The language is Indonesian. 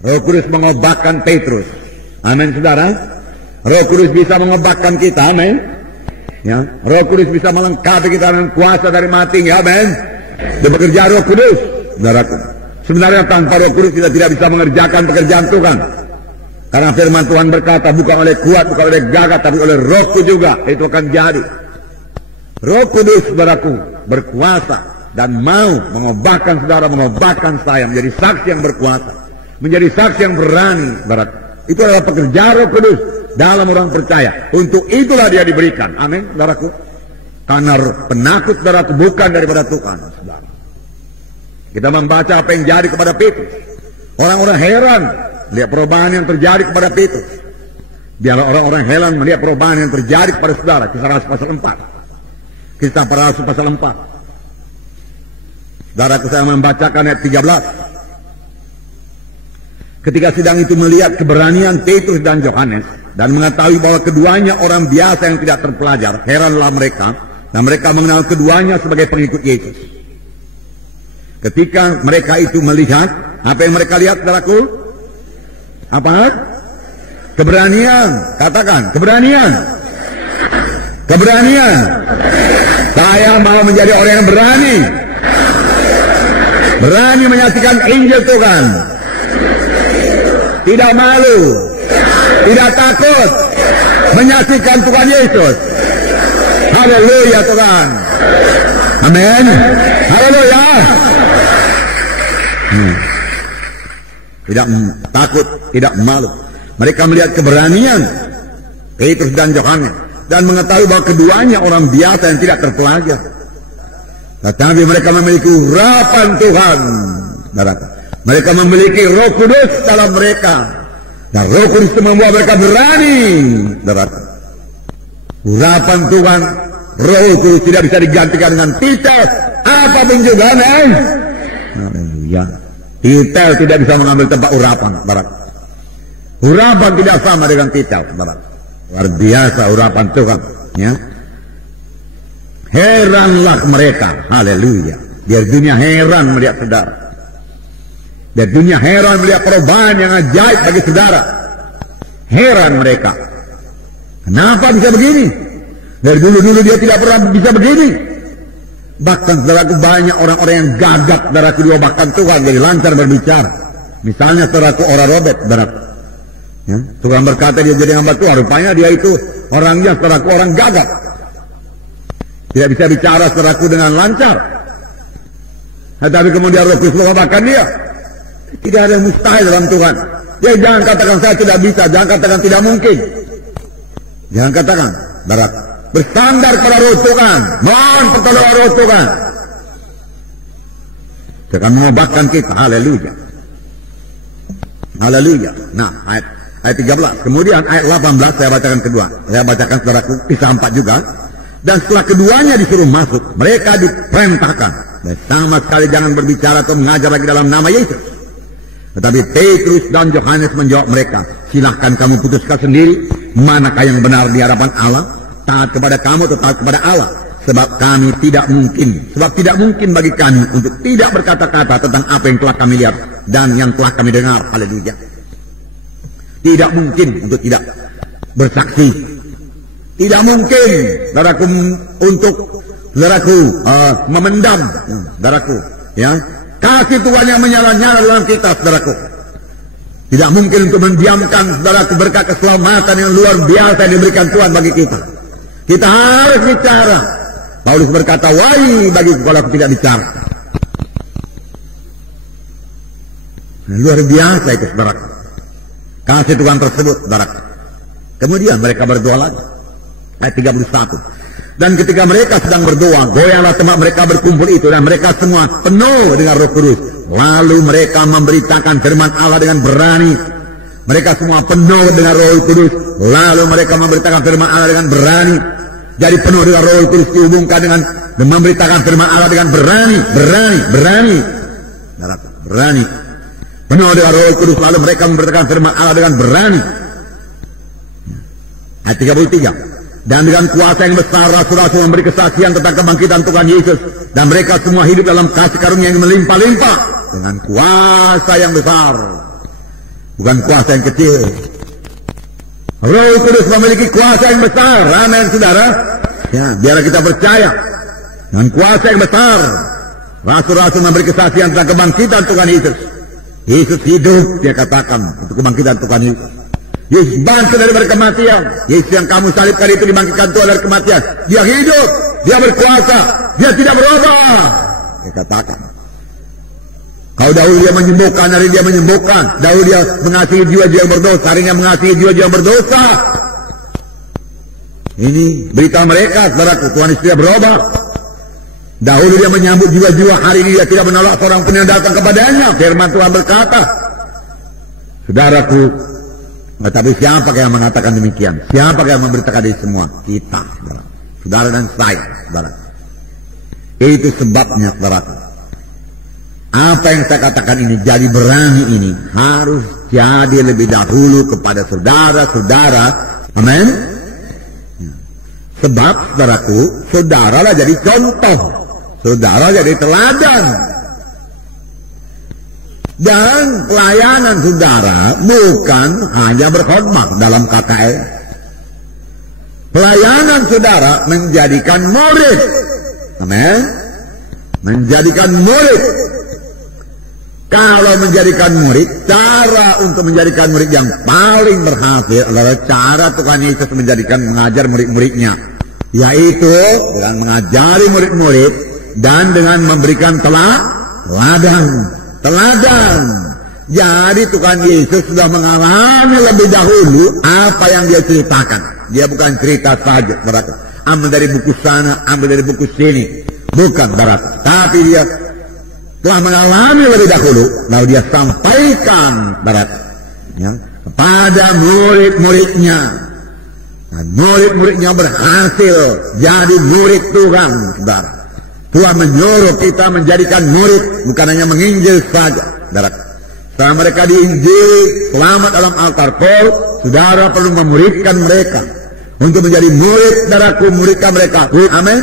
Roh Kudus mengobatkan Petrus. Amin, saudara. Roh Kudus bisa mengobatkan kita. Amin. Ya, Roh Kudus bisa melengkapi kita dengan kuasa dari mati. Ya, amin. Dan bekerja Roh Kudus, saudaraku. Sebenarnya tanpa Roh Kudus kita tidak bisa mengerjakan pekerjaan Tuhan. Karena firman Tuhan berkata, bukan oleh kuat, bukan oleh gagah, tapi oleh Rohku juga itu akan jadi. Roh Kudus, saudaraku, berkuasa dan mau mengobatkan saudara, mengobatkan saya menjadi saksi yang berkuasa, menjadi saksi yang berani, saudaraku. Itu adalah pekerja Roh Kudus dalam orang percaya. Untuk itulah dia diberikan. Amin, saudaraku. Karena penakut, saudaraku, bukan daripada Tuhan, saudara. Kita membaca apa yang jadi kepada Petrus. Orang-orang heran lihat perubahan yang terjadi kepada Petrus. Biarlah orang-orang heran melihat perubahan yang terjadi kepada saudara. Kisah Rasul pasal 4. Kisah para Rasul pasal 4. Saudaraku, saya membacakan ayat 13. Ketika sidang itu melihat keberanian Petrus dan Yohanes dan mengetahui bahwa keduanya orang biasa yang tidak terpelajar, heranlah mereka dan mereka mengenal keduanya sebagai pengikut Yesus. Ketika mereka itu melihat, apa yang mereka lihat, saudaraku? Apa? Keberanian. Katakan, keberanian. Keberanian. Saya mau menjadi orang yang berani. Berani menyaksikan Injil Tuhan. Tidak malu. Tidak takut. Menyaksikan Tuhan Yesus. Haleluya Tuhan. Amin. Haleluya. Tidak takut, tidak malu. Mereka melihat keberanian Petrus dan Yohanes dan mengetahui bahwa keduanya orang biasa yang tidak terpelajar. Tetapi mereka memiliki urapan Tuhan. Mereka memiliki Roh Kudus dalam mereka. Dan Roh Kudus itu membuat mereka berani. Urapan Tuhan, Roh Kudus tidak bisa digantikan dengan titel apapun juga. Haleluya. Titel tidak bisa mengambil tempat urapan, saudara. Urapan tidak sama dengan titel, saudara. Luar biasa urapan Tuhan, ya. Heranlah mereka, haleluya. Biar dunia heran melihat saudara. Biar dunia heran melihat perubahan yang ajaib bagi saudara. Heran mereka. Kenapa bisa begini? Dari dulu-dulu dia tidak pernah bisa begini. Bahkan saudaraku, banyak orang-orang yang gagap, saudaraku, bahkan Tuhan jadi lancar berbicara. Misalnya saudaraku orang Robert, saudaraku. Ya, Tuhan berkata dia jadi hamba Tuhan. Rupanya dia itu orangnya, saudaraku, orang gagap. Tidak bisa bicara, saudaraku, dengan lancar. Tetapi kemudian Roh Kudus mengabarkan dia. Tidak ada yang mustahil dalam Tuhan. Ya, jangan katakan saya tidak bisa, jangan katakan tidak mungkin. Jangan katakan, saudaraku. Bersandar pada Roh Tuhan. Mohon pertolongan Roh Tuhan. Dia akan mengobatkan kita. Haleluya. Haleluya. Nah, ayat 13. Kemudian ayat 18 saya bacakan kedua. Saya bacakan saudaraku kisah 4 juga. Dan setelah keduanya disuruh masuk, mereka diperintahkan. Dan sama sekali jangan berbicara atau mengajar lagi dalam nama Yesus. Tetapi Petrus dan Yohanes menjawab mereka, silahkan kamu putuskan sendiri manakah yang benar di hadapan Allah. Taat kepada kamu atau taat kepada Allah. Sebab tidak mungkin bagi kami untuk tidak berkata-kata tentang apa yang telah kami lihat dan yang telah kami dengar. Haleluya. Tidak mungkin untuk tidak bersaksi. Tidak mungkin, saudaraku, untuk saudaraku memendam, saudaraku, ya, kasih Tuhan yang menyala-nyala dalam kita, saudaraku. Tidak mungkin untuk mendiamkan, saudaraku, berkat keselamatan yang luar biasa yang diberikan Tuhan bagi kita. Kita harus bicara. Paulus berkata, wahai bagiku kalau aku tidak bicara. Luar biasa itu, saudara. Kasih Tuhan tersebut, saudara. Kemudian mereka berdoa lagi. Ayat 31. Dan ketika mereka sedang berdoa, goyahlah tempat mereka berkumpul itu, dan mereka semua penuh dengan Roh Kudus. Lalu mereka memberitakan firman Allah dengan berani. Mereka semua penuh dengan Roh Kudus. Lalu mereka memberitakan firman Allah dengan berani. Jadi penuh dengan Roh Kudus dihubungkan dengan memberitakan firman Allah dengan berani. Berani. Penuh dengan Roh Kudus, lalu mereka memberitakan firman Allah dengan berani. Ayat 33. Dan dengan kuasa yang besar rasul-rasul memberi kesaksian tentang kebangkitan Tuhan Yesus, dan mereka semua hidup dalam kasih karunia yang melimpah-limpah dengan kuasa yang besar. bukan kuasa yang kecil. Roh Kudus memiliki kuasa yang besar. Amin, saudara. Ya, biarlah kita percaya dengan kuasa yang besar. Rasul-rasul memberi kesaksian tentang kebangkitan Tuhan Yesus. Yesus hidup, dia katakan, untuk kebangkitan Tuhan Yesus. Yesus bangkit dari kematian. Yesus yang kamu salibkan itu dibangkitkan Tuhan dari kematian. Dia hidup, dia berkuasa, dia tidak berubah. Dia katakan. Kalau dahulu dia menyembuhkan, hari dia menyembuhkan. Dahulu dia mengasihi jiwa-jiwa yang berdosa, hari dia mengasihi jiwa-jiwa yang berdosa. Ini berita mereka, saudaraku, Tuhan Yesus tidak berubah. Dahulu dia menyambut jiwa-jiwa, hari ini dia tidak menolak seorang pun yang datang kepadanya. Firman Tuhan berkata, saudaraku, tetapi siapa yang mengatakan demikian? Siapa yang memberitakan ini semua? Kita, saudara dan saya, saudara. Itu sebabnya, saudaraku. Apa yang saya katakan ini, jadi berani ini, harus jadi lebih dahulu kepada saudara-saudara. Amin. Sebab, saudaraku, saudaralah jadi contoh. Saudara jadi teladan. Dan pelayanan saudara bukan hanya berkhidmat dalam KKR. Pelayanan saudara menjadikan murid. Amin. Menjadikan murid. Kalau menjadikan murid, cara untuk menjadikan murid yang paling berhasil adalah cara Tuhan Yesus mengajar murid-muridnya. Yaitu dengan mengajari murid-murid dan dengan memberikan teladan. Jadi Tuhan Yesus sudah mengalami lebih dahulu apa yang dia ceritakan. Dia bukan cerita saja, saudara. Ambil dari buku sana, ambil dari buku sini. Bukan, saudara. Tapi dia telah mengalami lebih dahulu, lalu dia sampaikan, saudara, ya, kepada murid-muridnya. Dan murid-muridnya berhasil jadi murid Tuhan, saudara. Tuhan menyuruh kita menjadikan murid, bukan hanya menginjil saja, saudara. Setelah mereka diinjil, selamat dalam altar Paul, saudara perlu memuridkan mereka. Untuk menjadi murid, saudaraku, muridkan mereka. Amin.